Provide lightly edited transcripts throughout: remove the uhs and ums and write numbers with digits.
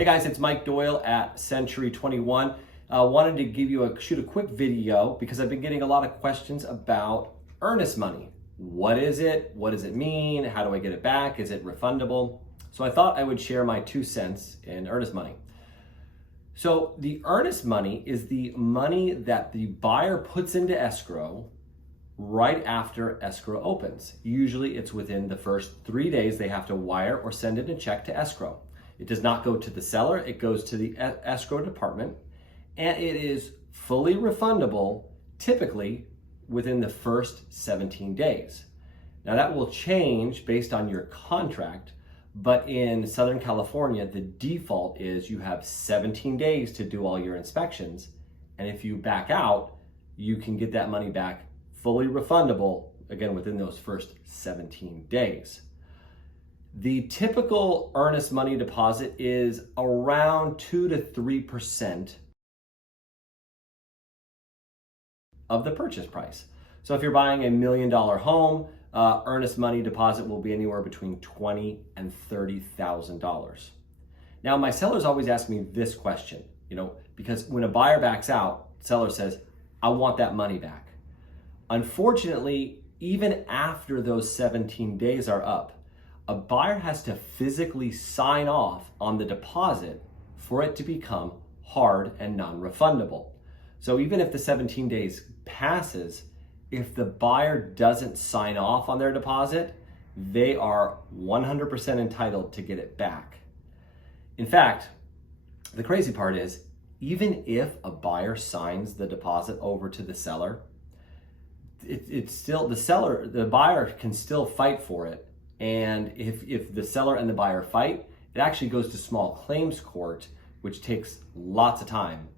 Hey guys, it's Mike Doyle at Century 21. Wanted to shoot a quick video because I've been getting a lot of questions about earnest money. What is it? What does it mean? How do I get it back? Is it refundable? So I thought I would share my 2 cents in earnest money. So the earnest money is the money that the buyer puts into escrow right after escrow opens. Usually it's within the first 3 days they have to wire or send in a check to escrow. It does not go to the seller, it goes to the escrow department, and it is fully refundable typically within the first 17 days. Now that will change based on your contract, but in Southern California, the default is you have 17 days to do all your inspections, and if you back out, you can get that money back fully refundable, again, within those first 17 days. The typical earnest money deposit is around 2 to 3% of the purchase price. So if you're buying $1 million home, earnest money deposit will be anywhere between $20,000 and $30,000. Now, my sellers always ask me this question, because when a buyer backs out, seller says, I want that money back. Unfortunately, even after those 17 days are up, a buyer has to physically sign off on the deposit for it to become hard and non-refundable. So even if the 17 days passes, if the buyer doesn't sign off on their deposit, they are 100% entitled to get it back. In fact, the crazy part is, even if a buyer signs the deposit over to the seller, it's still the buyer can still fight for it. And if the seller and the buyer fight, it actually goes to small claims court, which takes lots of time.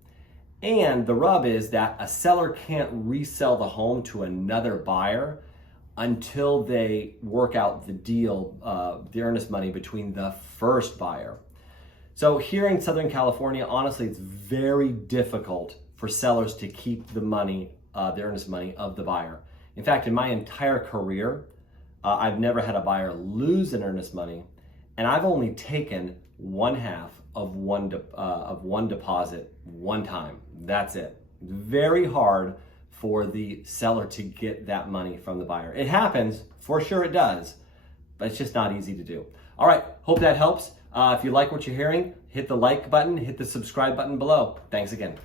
And the rub is that a seller can't resell the home to another buyer until they work out the deal, the earnest money between the first buyer. So here in Southern California, honestly, it's very difficult for sellers to keep the money, the earnest money of the buyer. In fact, in my entire career, I've never had a buyer lose an earnest money, and I've only taken 1/2 of one deposit one time. That's it. Very hard for the seller to get that money from the buyer. It happens, for sure it does, but it's just not easy to do. All right, hope that helps. If you like what you're hearing, hit the like button, hit the subscribe button below. Thanks again.